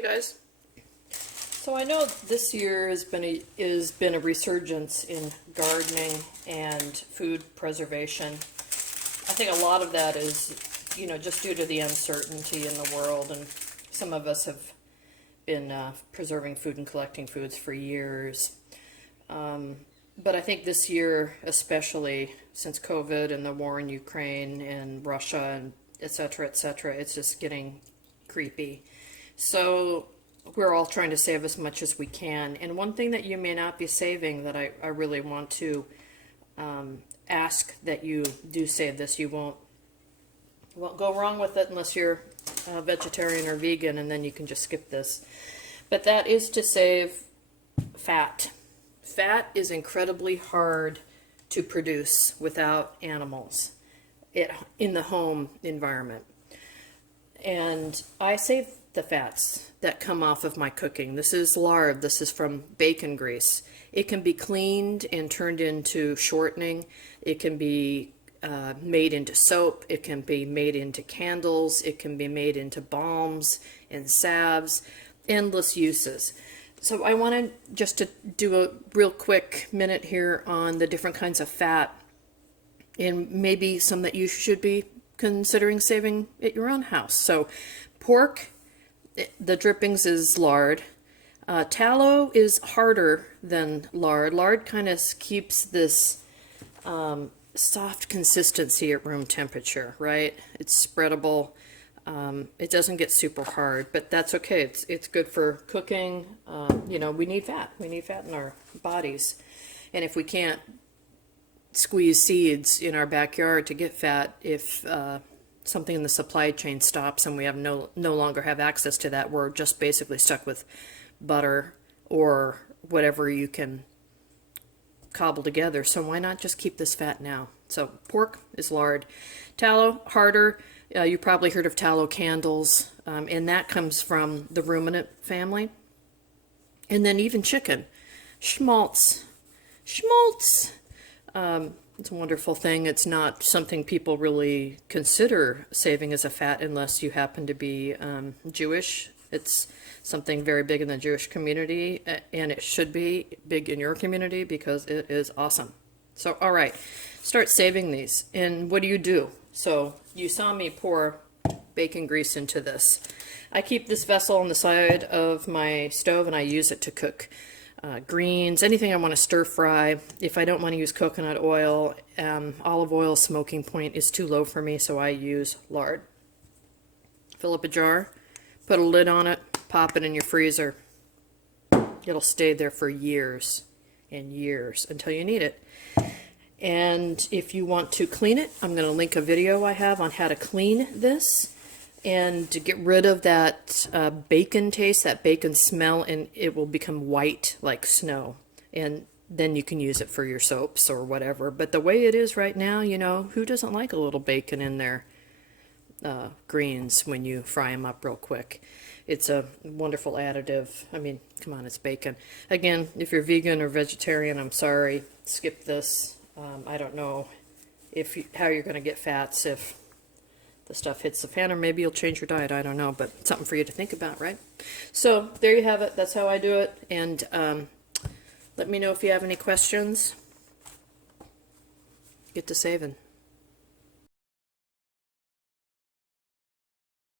Hey guys. So I know this year has been a resurgence in gardening and food preservation. I think a lot of that is, just due to the uncertainty in the world, and some of us have been preserving food and collecting foods for years. But I think this year, especially since COVID and the war in Ukraine and Russia and et cetera, it's just getting creepy. So we're all trying to save as much as we can. And one thing that you may not be saving that I really want to ask that you do save this. You won't go wrong with it unless you're a vegetarian or vegan, and then you can just skip this. But that is to save fat. Fat is incredibly hard to produce without animals in the home environment. And I save the fats that come off of my cooking. This is lard. This is from bacon grease. It can be cleaned and turned into shortening. It can be made into soap. It can be made into candles. It can be made into balms and salves. Endless uses. So I wanted just to do a real quick minute here on the different kinds of fat, and maybe some that you should be considering saving at your own house. So pork, the drippings is lard. Tallow is harder than lard. Lard kind of keeps this soft consistency at room temperature, right? It's spreadable. It doesn't get super hard, but that's okay. It's good for cooking. We need fat. We need fat in our bodies. And if we can't squeeze seeds in our backyard to get fat, if something in the supply chain stops and we have no longer have access to that, we're just basically stuck with butter or whatever you can cobble together. So why not just keep this fat now? So pork is lard. Tallow, harder. You probably heard of tallow candles, and that comes from the ruminant family. And then even chicken. Schmaltz. Schmaltz. It's a wonderful thing. It's not something people really consider saving as a fat unless you happen to be Jewish. It's something very big in the Jewish community, and it should be big in your community because it is awesome. So, all right, start saving these. And what do? So you saw me pour bacon grease into this. I keep this vessel on the side of my stove, and I use it to cook greens, anything I want to stir fry. If I don't want to use coconut oil, olive oil smoking point is too low for me, so I use lard. Fill up a jar, put a lid on it, pop it in your freezer. It'll stay there for years and years until you need it. And if you want to clean it, I'm going to link a video I have on how to clean this and to get rid of that bacon taste, that bacon smell, and it will become white like snow. And then you can use it for your soaps or whatever. But the way it is right now, who doesn't like a little bacon in their greens when you fry them up real quick? It's a wonderful additive. I mean, come on, it's bacon. Again, if you're vegan or vegetarian, I'm sorry, skip this. I don't know how you're going to get fats if the stuff hits the fan, or maybe you'll change your diet. I don't know, but something for you to think about, right? So there you have it. That's how I do it. And let me know if you have any questions. Get to saving.